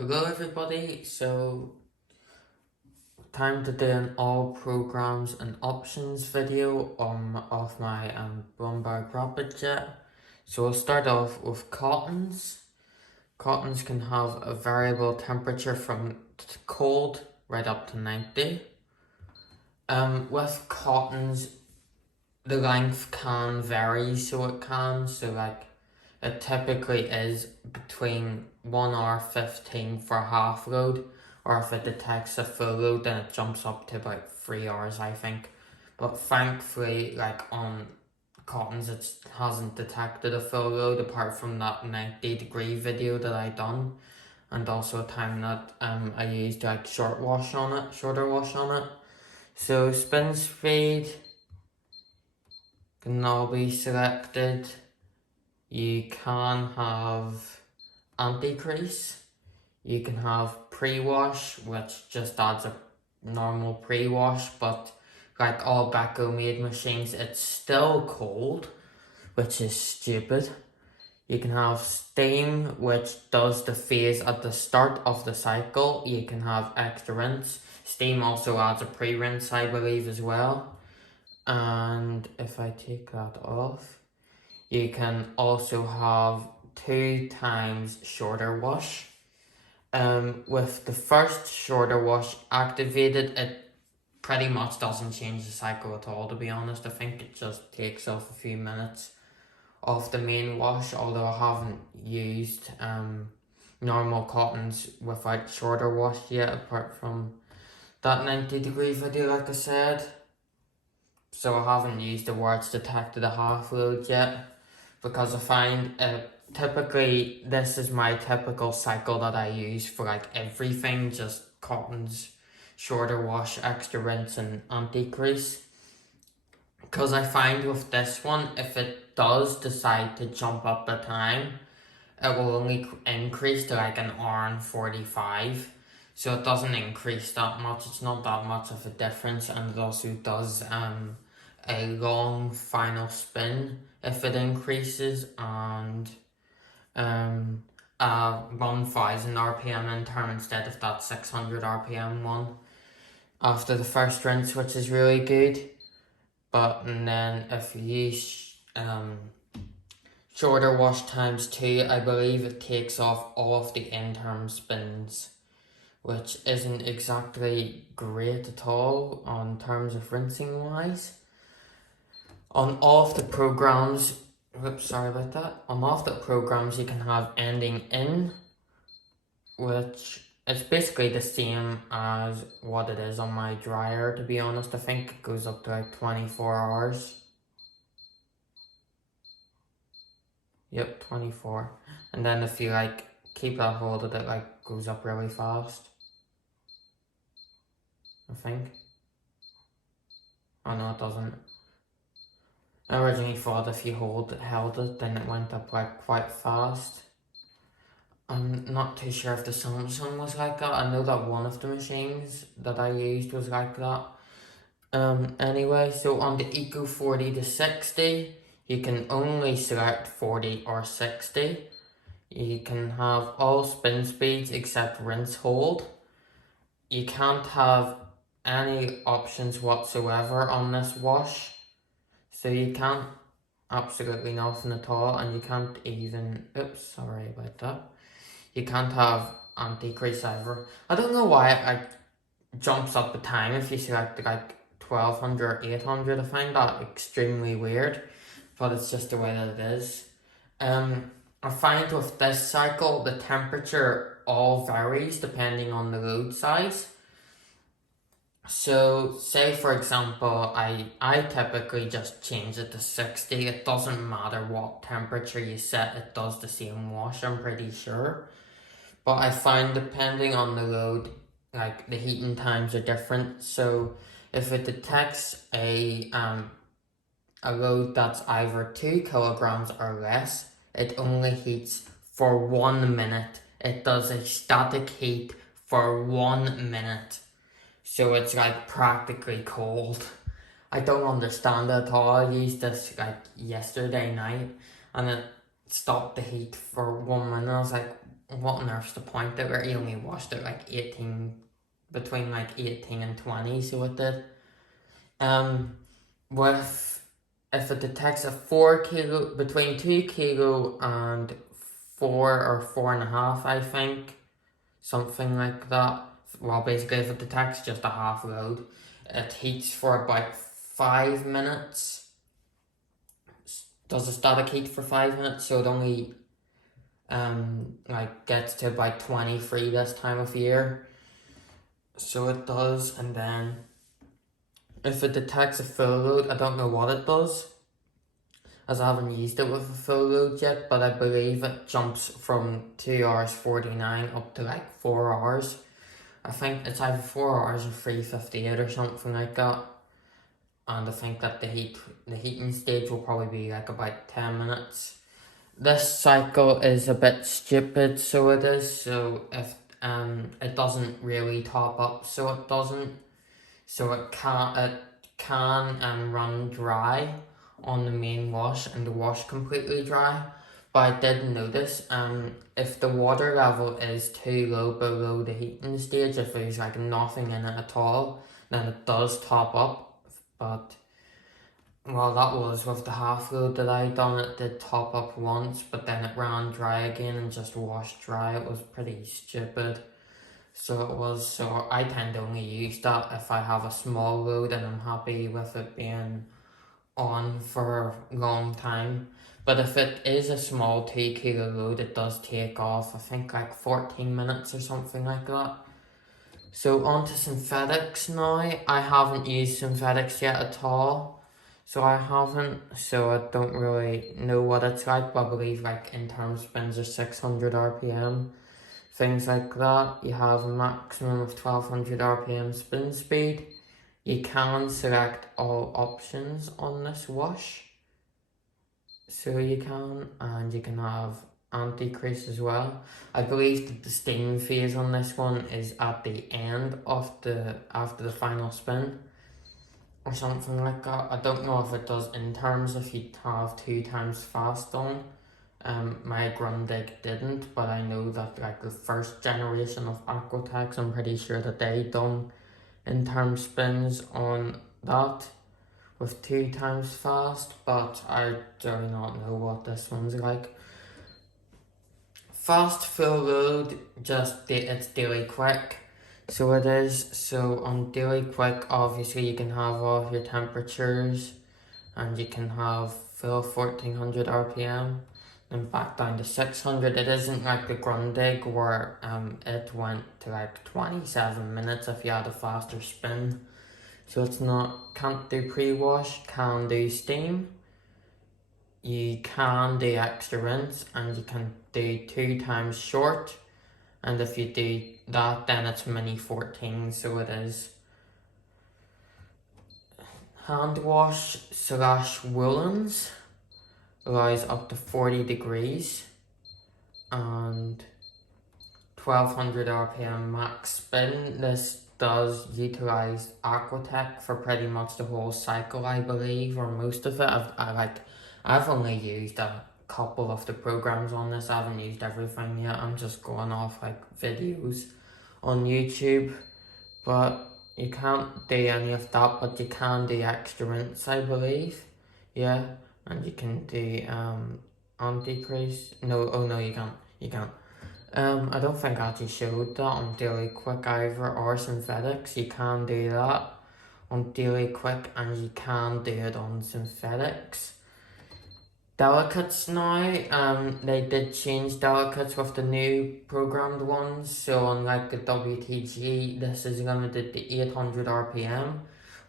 Hello everybody, so time to do an all programs and options video of my Blomberg RapidJET. So we'll start off with cottons. Cottons can have a variable temperature from cold right up to 90. With cottons, the length can vary, so it typically is between 1 hour 15 for a half load, or if it detects a full load, then it jumps up to about 3 hours, I think. But thankfully, on cottons, it hasn't detected a full load apart from that 90-degree video that I done, and also a time that I used shorter wash on it. So spin speed can now be selected. You can have anti-crease. You can have pre-wash, which just adds a normal pre-wash, but like all Beko made machines, it's still cold, which is stupid. You can have steam, which does the phase at the start of the cycle. You can have extra rinse. Steam also adds a pre-rinse, I believe, as well. And if I take that off, you can also have 2 times shorter wash. With the first shorter wash activated, it pretty much doesn't change the cycle at all, to be honest. I think it just takes off a few minutes off the main wash, although I haven't used normal cottons without shorter wash yet, apart from that 90-degree video, like I said. So I haven't used the where it's detected a half load yet, because I find typically this is my typical cycle that I use for everything, just cottons, shorter wash, extra rinse, and anti-crease. Because I find with this one, if it does decide to jump up the time, it will only increase to an hour and 45. So it doesn't increase that much, it's not that much of a difference, and it also does a long final spin if it increases, and 1000 RPM in turn instead of that 600 RPM one after the first rinse, which is really good. But and then if you use shorter wash times 2, I believe it takes off all of the interim spins, which isn't exactly great at all on terms of rinsing wise. On all of the programs, on all of the programs you can have ending in, which is basically the same as what it is on my dryer, to be honest. I think it goes up to 24 hours. Yep, 24. And then if you keep that hold of it, goes up really fast, I think. Oh no, it doesn't. I originally thought if you held it, then it went up quite fast. I'm not too sure if the Samsung was like that. I know that one of the machines that I used was like that. Anyway, so on the Eco 40 to 60, you can only select 40 or 60. You can have all spin speeds except rinse hold. You can't have any options whatsoever on this wash. So you can't absolutely nothing at all, and you can't even, oops, sorry about that. You can't have anti-crease either. I don't know why it jumps up the time if you select 1200 or 800. I find that extremely weird, but it's just the way that it is. I find with this cycle, the temperature all varies depending on the load size. So say for example, I typically just change it to 60. It doesn't matter what temperature you set, it does the same wash, I'm pretty sure. But I find depending on the load, the heating times are different. So if it detects a load that's either 2 kilograms or less, it only heats for 1 minute. It does a static heat for 1 minute. So it's practically cold. I don't understand it at all. I used this yesterday night, and it stopped the heat for 1 minute. I was like, what on earth's the point of it? He only washed it like 18, between like 18 and 20, so it did. With, if it detects a 4 kilo, between 2 kilo and 4 or 4.5, I think, something like that. Well, basically, if it detects just a half load, it heats for about 5 minutes. Does a static heat for 5 minutes, so it only like gets to about 23 this time of year. So it does, and then if it detects a full load, I don't know what it does, as I haven't used it with a full load yet, but I believe it jumps from 2 hours 49 up to like 4 hours. I think it's either 4 hours or 3:58 or something like that. And I think that the heating stage will probably be like about 10 minutes. This cycle is a bit stupid, so it is. So if it doesn't really top up, so it doesn't. So it can run dry on the main wash and the wash completely dry. But I did notice if the water level is too low below the heating stage, if there's like nothing in it at all, then it does top up. But well, that was with the half load that I done. It did top up once, but then it ran dry again and just washed dry. It was pretty stupid. So it was, so I tend to only use that if I have a small load and I'm happy with it being on for a long time. But if it is a small 2 kilo load, it does take off, I think like 14 minutes or something like that. So on to synthetics now. I haven't used synthetics yet at all. So I don't really know what it's like, but I believe like interim spins are 600 RPM. Things like that. You have a maximum of 1200 RPM spin speed. You can select all options on this wash. So you can, and you can have anti-crease as well. I believe that the steam phase on this one is at the end of after the final spin, or something like that. I don't know if it does in terms if you have 2 times fast on. My Grundig didn't, but I know that like the first generation of Aquatex, I'm pretty sure that they done in term spins on that with 2 times fast, but I do not know what this one's like. Fast full load, it's daily quick, so it is. So on daily quick, obviously you can have all of your temperatures, and you can have full 1400 RPM, and back down to 600. It isn't like the Grundig where it went to like 27 minutes if you had a faster spin. So it's not, can't do pre-wash, can do steam. You can do extra rinse, and you can do 2 times short. And if you do that, then it's mini 14, so it is. Hand wash / woolens allows up to 40 degrees and 1200 RPM max spin. This does utilize Aquatech for pretty much the whole cycle, I believe, or most of it. I've only used a couple of the programs on this. I haven't used everything yet. I'm just going off like videos on YouTube, but you can't do any of that, but you can do extra rinse, I believe. Yeah, and you can do anti-crease. No, oh no, you can't. I don't think I actually showed that on Daily Quick either, or synthetics. You can do that on Daily Quick, and you can do it on synthetics. Delicates now, they did change delicates with the new programmed ones. So unlike the WTG, this is limited to 800 RPM,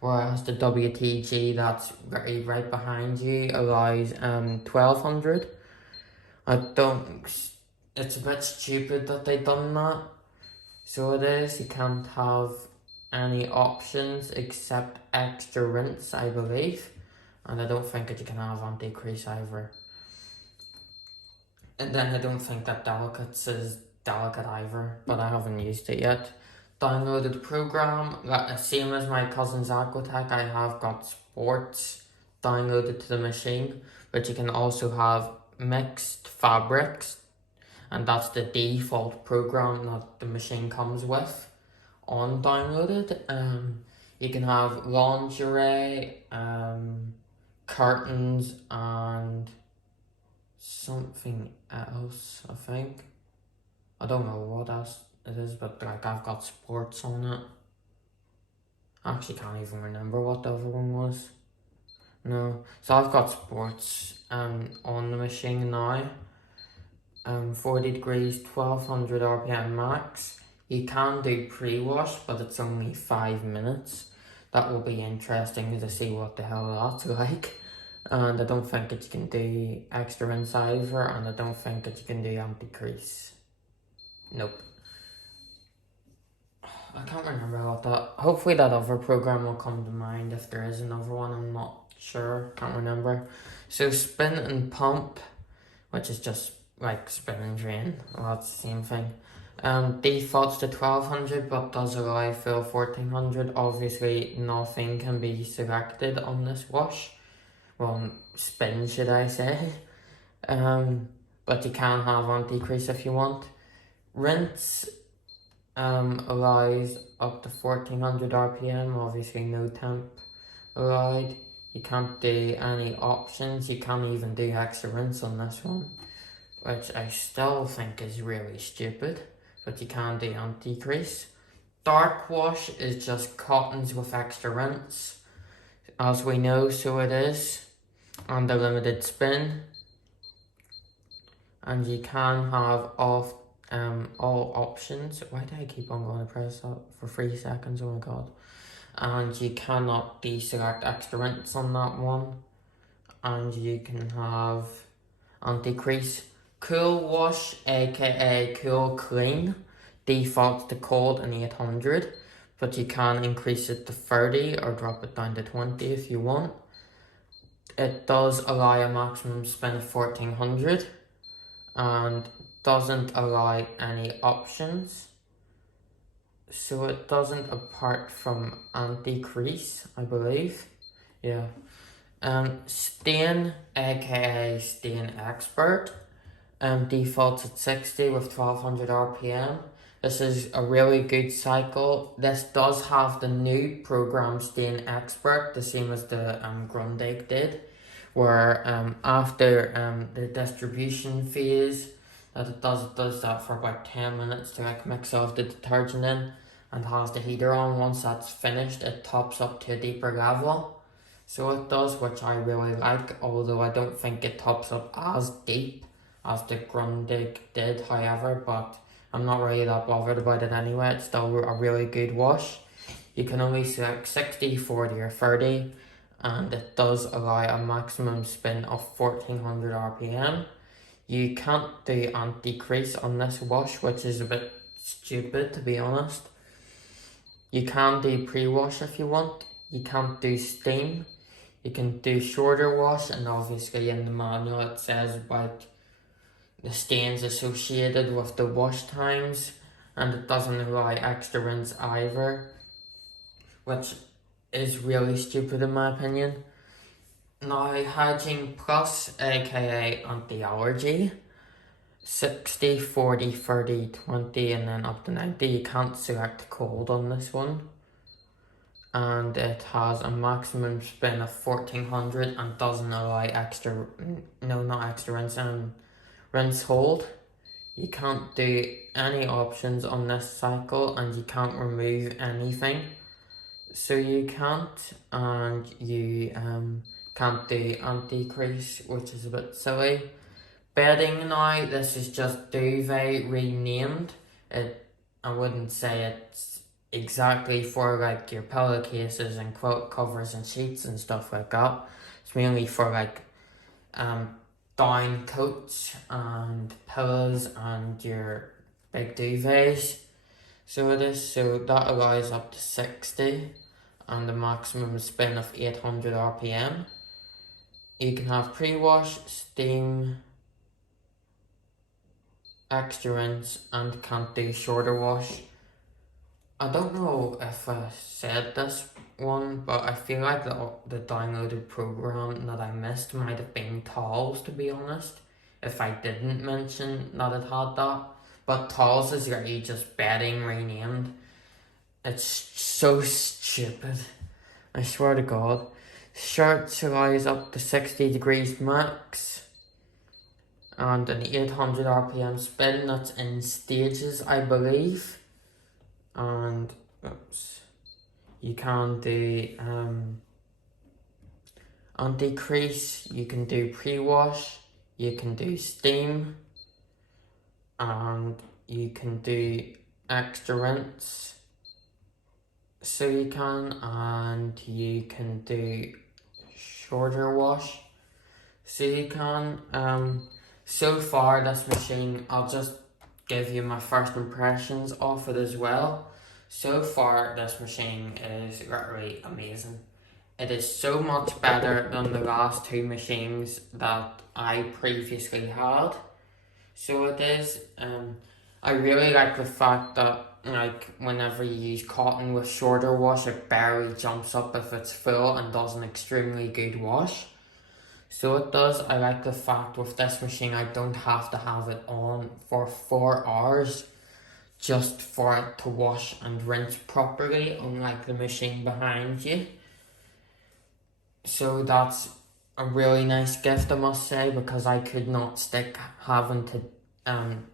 whereas the WTG that's right behind you allows 1200. It's a bit stupid that they done that. So it is, you can't have any options except extra rinse, I believe. And I don't think that you can have anti-crease either. And then I don't think that Delicates is delicate either, but I haven't used it yet. Downloaded the program, same as my cousin's Aquatech, I have got Sports downloaded to the machine, but you can also have mixed fabrics, and that's the default program that the machine comes with on downloaded. You can have lingerie, curtains, and something else, I think. I don't know what else it is, but like I've got sports on it. I actually can't even remember what the other one was. No, so I've got sports on the machine now. 40 degrees, 1200 RPM max. You can do pre-wash, but it's only 5 minutes. That will be interesting to see what the hell that's like. And I don't think that you can do extra incisor, and I don't think that you can do anti-crease. Nope. I can't remember what that. Hopefully that other program will come to mind. If there is another one, I'm not sure. Can't remember. So spin and pump, which is just like spin and drain. Well, it's the same thing. Defaults to 1200, but does allow full 1400. Obviously, nothing can be selected on this wash. Well, spin, should I say? But you can have anti-crease if you want. Rinse allows up to 1400 RPM, obviously no temp allowed. You can't do any options, you can't even do extra rinse on this one, which I still think is really stupid, but you can do anti-crease. Dark wash is just cottons with extra rinse, as we know, so it is, and a limited spin. And you can have all options. Why do I keep on going to press that for 3 seconds? Oh my god. And you cannot deselect extra rinse on that one. And you can have anti-crease. Cool wash, aka cool clean, defaults to cold and 800, but you can increase it to 30 or drop it down to 20 if you want. It does allow a maximum spin of 1400 and doesn't allow any options, so it doesn't apart from anti-crease, I believe. Yeah. Stain, aka Stain Expert, defaults at 60 with 1200 RPM. This is a really good cycle. This does have the new program Stain Expert, the same as the Grundig did, where after the distribution phase that it does that for about 10 minutes to like mix off the detergent in, and has the heater on. Once that's finished, it tops up to a deeper level, so it does, which I really like, although I don't think it tops up as deep as the Grundig did, however, but I'm not really that bothered about it anyway. It's still a really good wash. You can only select 60, 40 or 30, and it does allow a maximum spin of 1400 RPM. You can't do anti-crease on this wash, which is a bit stupid, to be honest. You can do pre-wash if you want. You can't do steam. You can do shorter wash, and obviously in the manual it says about the stains associated with the wash times, and it doesn't allow extra rinse either, which is really stupid in my opinion. Now, Hygiene Plus, aka anti-allergy, 60, 40, 30, 20, and then up to 90. You can't select cold on this one. And it has a maximum spin of 1400 and doesn't allow extra, no, not extra rinse, rinse hold. You can't do any options on this cycle, and you can't remove anything. So you can't, and you can't do anti-crease, which is a bit silly. Bedding now, this is just Duvet renamed. I wouldn't say it's exactly for like your pillowcases and quilt covers and sheets and stuff like that. It's mainly for like down coats and pillows and your big duvets. So it is, so that allows up to 60 and a maximum spin of 800 RPM. You can have pre-wash, steam, extra rinse, and can't do shorter wash. I don't know if I said this one, but I feel like the downloaded program that I missed might have been towels, to be honest. if I didn't mention that it had that. But towels is really just bedding renamed. It's so stupid. I swear to God. Shirts rise up to 60 degrees max. And an 800 RPM spin that's in stages, I believe. And, oops. You can do anti-crease, you can do pre-wash, you can do steam, and you can do extra rinse. So you can, and you can do shorter wash. So you can, so far this machine, I'll just give you my first impressions of it as well. So far this machine is literally amazing. It is so much better than the last two machines that I previously had. So it is, I really like the fact that like whenever you use cotton with shorter wash, it barely jumps up if it's full and does an extremely good wash. So it does. I like the fact with this machine I don't have to have it on for 4 hours just for it to wash and rinse properly, unlike the machine behind you. So that's a really nice gift, I must say, because I could not stick having to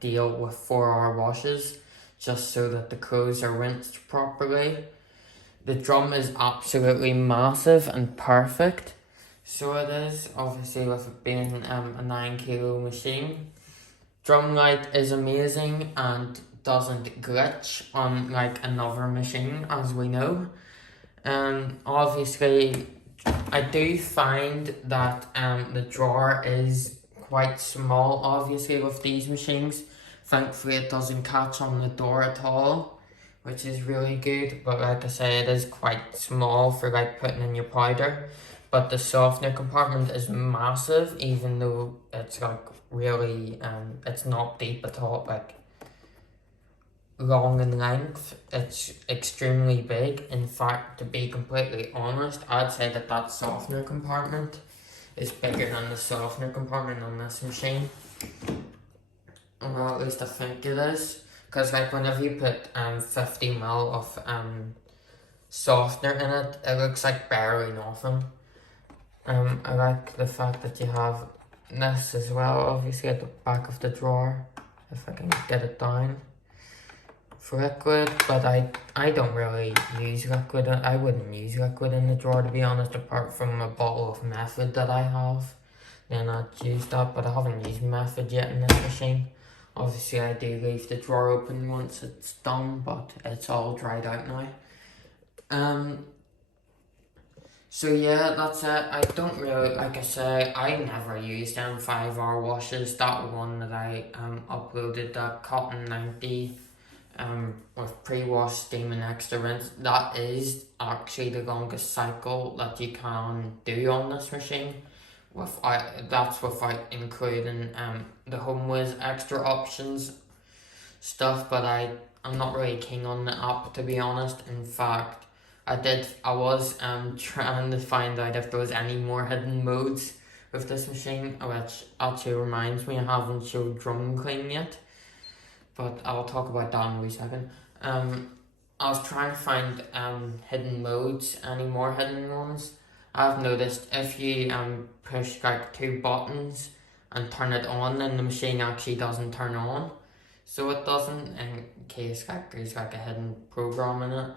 deal with 4-hour washes just so that the clothes are rinsed properly. The drum is absolutely massive and perfect. So it is, obviously with it being a 9 kilo machine. Drum light is amazing and doesn't glitch unlike another machine, as we know. Obviously I do find that the drawer is quite small, obviously, with these machines. Thankfully it doesn't catch on the door at all, which is really good. But like I say, it is quite small for like putting in your powder. But the softener compartment is massive, even though it's like really, it's not deep at all, like long in length. It's extremely big. In fact, to be completely honest, I'd say that that softener compartment is bigger than the softener compartment on this machine. Well, at least I think it is. Because like whenever you put 50ml of softener in it, it looks like barely nothing. I like the fact that you have this as well, obviously at the back of the drawer, if I can get it down. For liquid, but I don't really use liquid. I wouldn't use liquid in the drawer, to be honest, apart from a bottle of Method that I have. Then I'd use that, but I haven't used Method yet in this machine. Obviously I do leave the drawer open once it's done, but it's all dried out now. So yeah, that's it. I don't really, like I say, I never used 5-hour washes. That one that I uploaded, that Cotton 90, with pre-wash, steam and extra rinse, that is actually the longest cycle that you can do on this machine. That's without including the HomeWiz extra options stuff, but I'm not really keen on the app, to be honest. In fact, I was trying to find out if there was any more hidden modes with this machine, which actually reminds me I haven't showed drum clean yet, but I'll talk about that in a wee second. I was trying to find hidden modes, any more hidden ones. I've noticed if you push like 2 buttons and turn it on, then the machine actually doesn't turn on. So it doesn't, in case like there's like a hidden program in it,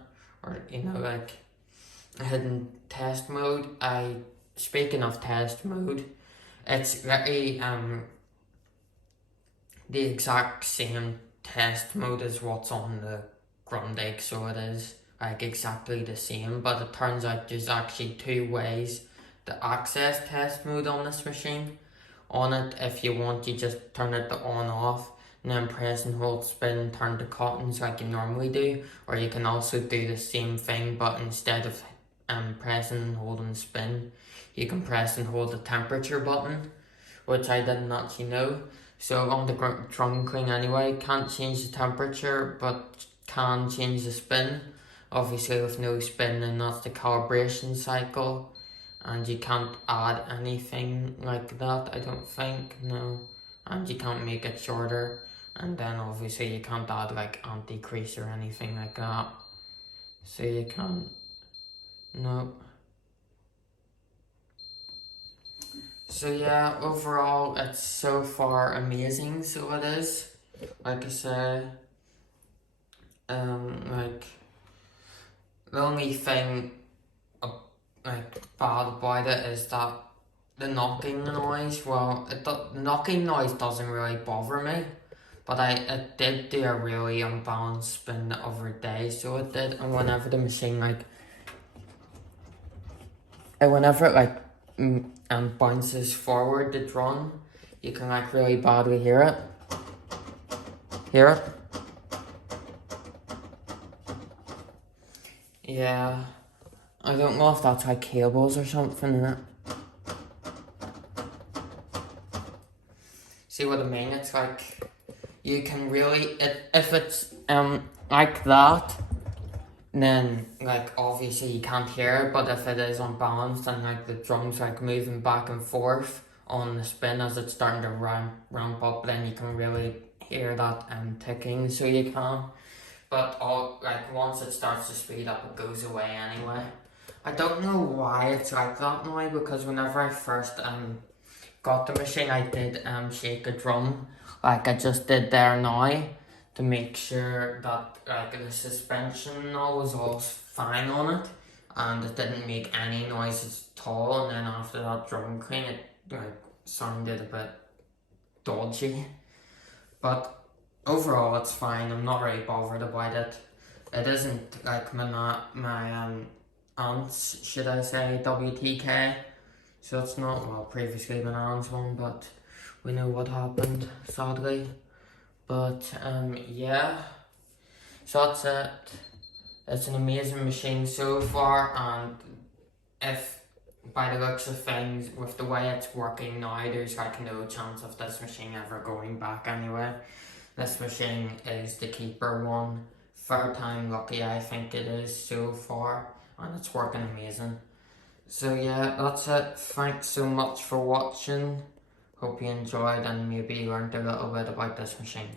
or you know, like a hidden test mode. Speaking of test mode, it's literally the exact same test mode as what's on the Grundig, so it is like exactly the same, but it turns out there's actually 2 ways to access test mode on this machine. On it, if you want, you just turn it to on off and then press and hold spin, turn to cottons like you normally do, or you can also do the same thing, but instead of pressing and holding spin, you can press and hold the temperature button, which I didn't actually know. So on the drum clean anyway, can't change the temperature, but can change the spin. Obviously with no spin, and that's the calibration cycle, and you can't add anything like that, I don't think. No, and you can't make it shorter, and then obviously you can't add like anti-crease or anything like that. So you can't, no. So yeah, overall it's so far amazing, so it is. Like I said, like the only thing like bad about it is that the knocking noise. Well, the knocking noise doesn't really bother me, but it did do a really unbalanced spin the other day, so it did. And whenever the machine whenever it bounces forward the drum, you can like really badly hear it. Hear it? Yeah. I don't know if that's like cables or something in it. See what I mean? It's like you can really if it's like that, then like obviously you can't hear it, but if it is unbalanced and like the drum's like moving back and forth on the spin as it's starting to ramp up, then you can really hear that ticking, so you can. But once it starts to speed up, it goes away anyway. I don't know why it's like that now, because whenever I first got the machine, I did shake a drum like I just did there now, to make sure that like the suspension and all was all fine on it, and it didn't make any noises at all. And then after that drum clean, it like sounded a bit dodgy, but overall it's fine. I'm not really bothered about it. It isn't like my aunt's, should I say, WTK, so it's not, well, previously my aunt's one, but we know what happened, sadly. But yeah, so that's it. It's an amazing machine so far, and if by the looks of things, with the way it's working now, there's like no chance of this machine ever going back anyway. This machine is the keeper one. Third time lucky I think it is so far, and it's working amazing. So yeah, that's it. Thanks so much for watching. Hope you enjoyed and maybe learned a little bit about this machine.